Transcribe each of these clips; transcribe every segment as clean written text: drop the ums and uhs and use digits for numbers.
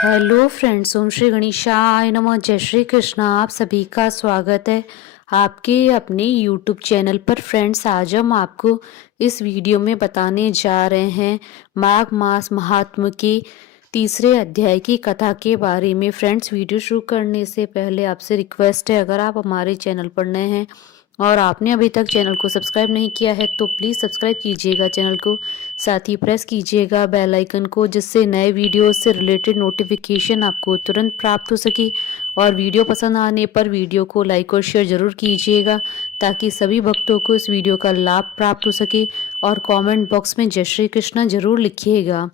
Hello friends, ओम श्री गणेशाय नमः। जय श्री कृष्णा। आप सभी का स्वागत है आपके अपने यूट्यूब चैनल पर। फ्रेंड्स, आज हम आपको इस वीडियो में बताने जा रहे हैं माघ मास महात्म के तीसरे अध्याय की कथा के बारे में। फ्रेंड्स, वीडियो शुरू करने से पहले आपसे रिक्वेस्ट है, अगर आप हमारे चैनल पर नए हैं और आपने अभी तक चैनल को सब्सक्राइब नहीं किया है तो प्लीज़ सब्सक्राइब कीजिएगा चैनल को। साथ ही प्रेस कीजिएगा बेल आइकन को, जिससे नए वीडियो से रिलेटेड नोटिफिकेशन आपको तुरंत प्राप्त हो सके। और वीडियो पसंद आने पर वीडियो को लाइक और शेयर जरूर कीजिएगा, ताकि सभी भक्तों को इस वीडियो का लाभ प्राप्त हो सके। और कमेंट बॉक्स में जय श्री कृष्ण जरूर लिखिएगा।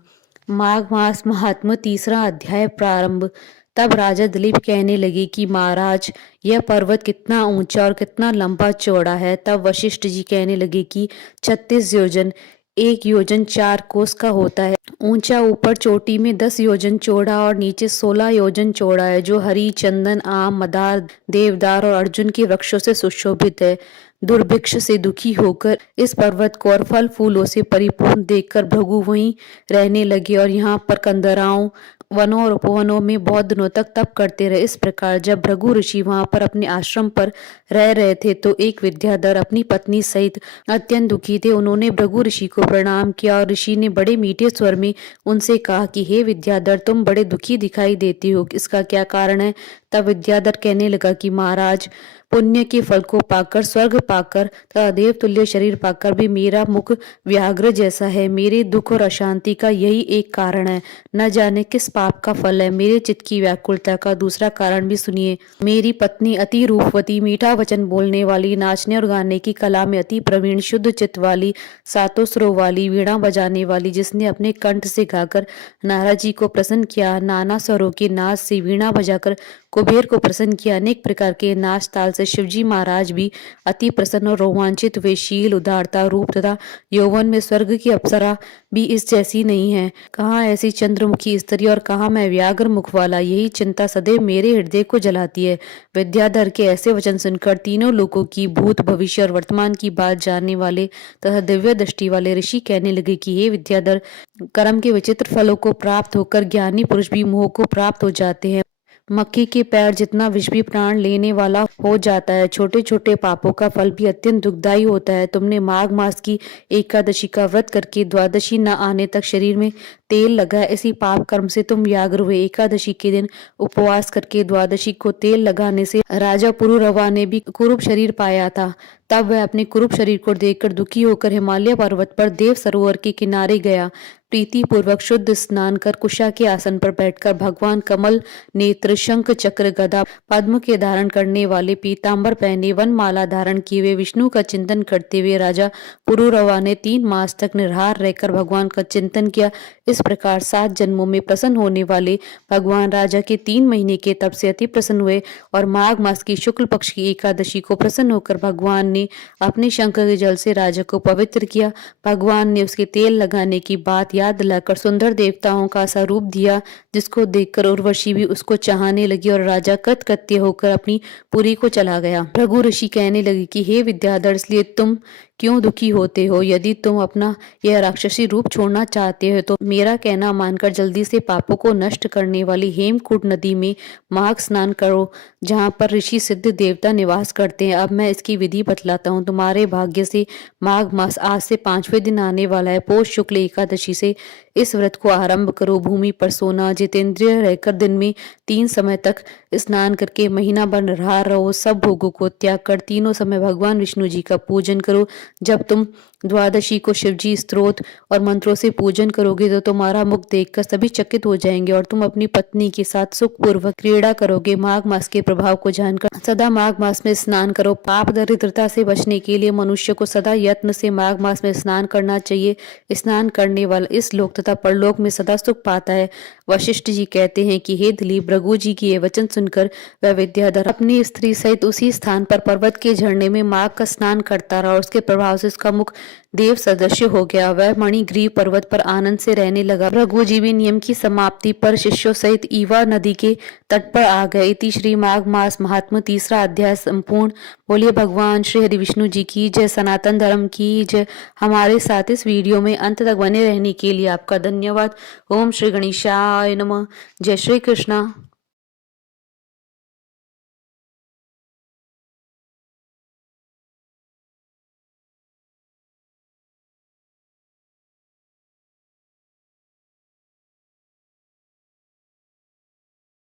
माघ मास महात्म्य तीसरा अध्याय प्रारंभ। तब राजा दिलीप कहने लगे कि महाराज, यह पर्वत कितना ऊंचा और कितना लंबा चौड़ा है। तब वशिष्ठ जी कहने लगे कि 36 योजन, 1 योजन 4 कोस का होता है। ऊंचा ऊपर चोटी में 10 योजन चौड़ा और नीचे 16 योजन चौड़ा है, जो हरी, चंदन, आम, मदार, देवदार और अर्जुन के वृक्षों से सुशोभित है। दुर्भिक्ष से दुखी होकर इस पर्वत को और फल फूलों से परिपूर्ण देखकर भृगु वहीं रहने लगे और यहाँ पर कंदराओं, वनों और उपवनों में बहुत दिनों तक तप करते रहे। इस प्रकार जब भृगु ऋषि वहां पर अपने आश्रम पर रह रहे थे तो एक विद्याधर अपनी पत्नी सहित अत्यंत दुखी थे। उन्होंने भृगु ऋषि को प्रणाम किया और ऋषि ने बड़े मीठे स्वर में उनसे कहा कि हे विद्याधर, तुम बड़े दुखी दिखाई देती हो, इसका क्या कारण है। तब विद्याधर कहने लगा कि महाराज, पुण्य के फल को पाकर, स्वर्ग पाकर तथा देव तुल्य शरीर पाकर भी मेरा मुख व्याघ्र जैसा है। मेरे दुख और अशांति का यही एक कारण है, न जाने किस पाप का फल है। मेरे चित्त की व्याकुलता का दूसरा कारण भी सुनिए। मेरी पत्नी अति रूपवती, मीठा वचन बोलने वाली, नाचने और गाने की कला में अति प्रवीण, शुद्ध चित्त वाली, सातों सुरों वाली, वीणा बजाने वाली, जिसने अपने कंठ से गाकर नारद जी को प्रसन्न किया, नाना स्वरों के नाच से वीणा बजाकर कुबेर को प्रसन्न किया, अनेक प्रकार के नाच ताल से शिवजी महाराज भी अति प्रसन्न और रोमांचित हुए। शील, उदारता, रूप तथा यौवन में स्वर्ग की अप्सरा भी इस जैसी नहीं है। कहाँ ऐसी चंद्रमुखी स्त्री और कहाँ मैं व्याघ्र मुख वाला, यही चिंता सदैव मेरे हृदय को जलाती है। विद्याधर के ऐसे वचन सुनकर तीनों लोगों की, भूत, भविष्य और वर्तमान की बात जानने वाले तथा दिव्य दृष्टि वाले ऋषि कहने लगे कि हे विद्याधर, कर्म के विचित्र फलों को प्राप्त होकर ज्ञानी पुरुष भी मोह को प्राप्त हो जाते हैं। मक्खी के पैर जितना विष भी प्राण लेने वाला हो जाता है। छोटे छोटे पापों का फल भी अत्यंत दुखदायी होता है। तुमने माघ मास की एकादशी का व्रत करके द्वादशी न आने तक शरीर में तेल लगा, इसी पाप कर्म से तुम व्याघ्र हुए। एकादशी के दिन उपवास करके द्वादशी को तेल लगाने से राजा पुरुरवा ने भी कुरूप शरीर पाया था। तब वह अपने कुरूप शरीर को देखकर दुखी होकर हिमालय पर्वत पर देव सरोवर के किनारे गया। प्रीति पूर्वक शुद्ध स्नान कर कुशा के आसन पर बैठकर भगवान कमल नेत्र, शंख चक्र, गदा, पद्म के धारण करने वाले, पीतांबर पहने, वन माला धारण किए हुए विष्णु का चिंतन करते हुए राजा पुरुरवा ने 3 मास तक निराहार रहकर भगवान का चिंतन किया। इस प्रकार 7 जन्मों में प्रसन्न होने वाले भगवान राजा के 3 महीने के तप से अति प्रसन्न हुए और माघ मास की शुक्ल पक्ष की एकादशी को प्रसन्न होकर भगवान ने अपने शंख के जल से राजा को पवित्र किया। भगवान ने उसके तेल लगाने की बात याद दिलाकर सुंदर देवताओं का सा रूप दिया, जिसको देखकर उर्वशी भी उसको चाहने लगी और राजा कृतकृत्य होकर अपनी पुरी को चला गया। भृगु ऋषि कहने लगे कि हे विद्याधर, इसलिए तुम क्यों दुखी होते हो? यदि तुम अपना यह राक्षसी रूप छोड़ना चाहते हो तो मेरा कहना मानकर जल्दी से पापों को नष्ट करने वाली हेमकूट नदी में माघ स्नान करो, जहाँ पर ऋषि सिद्ध देवता निवास करते हैं। अब मैं इसकी विधि बतलाता हूँ। तुम्हारे भाग्य से माघ मास आज से 5वें दिन आने वाला है। पौष शुक्ल एकादशी से इस व्रत को आरंभ करो। भूमि पर सोना, जितेंद्रिय रहकर दिन में 3 समय तक स्नान करके महीना भर निराहार रहो। सब भोगों को त्याग कर तीनों समय भगवान विष्णु जी का पूजन करो। जब तुम द्वादशी को शिवजी स्तोत्र और मंत्रों से पूजन करोगे तो तुम्हारा मुख देखकर सभी चकित हो जाएंगे और तुम अपनी पत्नी के साथ सुखपूर्वक क्रीड़ा करोगे। माघ मास के प्रभाव को जानकर सदा माघ मास में स्नान करो। पाप दरिद्रता से बचने के लिए मनुष्य को सदा यत्न से माघ मास में स्नान करना चाहिए। स्नान करने वाला इस लोक तथा परलोक में सदा सुख पाता है। वशिष्ठ जी कहते हैं कि हे दिलीप, भृगु जी की ये वचन सुनकर वह विद्याधर अपनी स्त्री सहित उसी स्थान पर पर्वत के झरने में माघ का स्नान करता रहा और उसके प्रभाव से उसका मुख देव सदस्य हो गया। वह मणिग्रीव पर्वत पर आनंद से रहने लगा। रघुजीवी नियम की समाप्ति पर शिष्यों सहित ईवा नदी के तट पर आ गए। इति श्री माघ मास महात्म्य 3रा अध्याय संपूर्ण। बोलिए भगवान श्री हरि विष्णु जी की जय, सनातन धर्म की जय। हमारे साथ इस वीडियो में अंत तक बने रहने के लिए आपका धन्यवाद। ओम श्री गणेशाय नमः। जय श्री कृष्णा।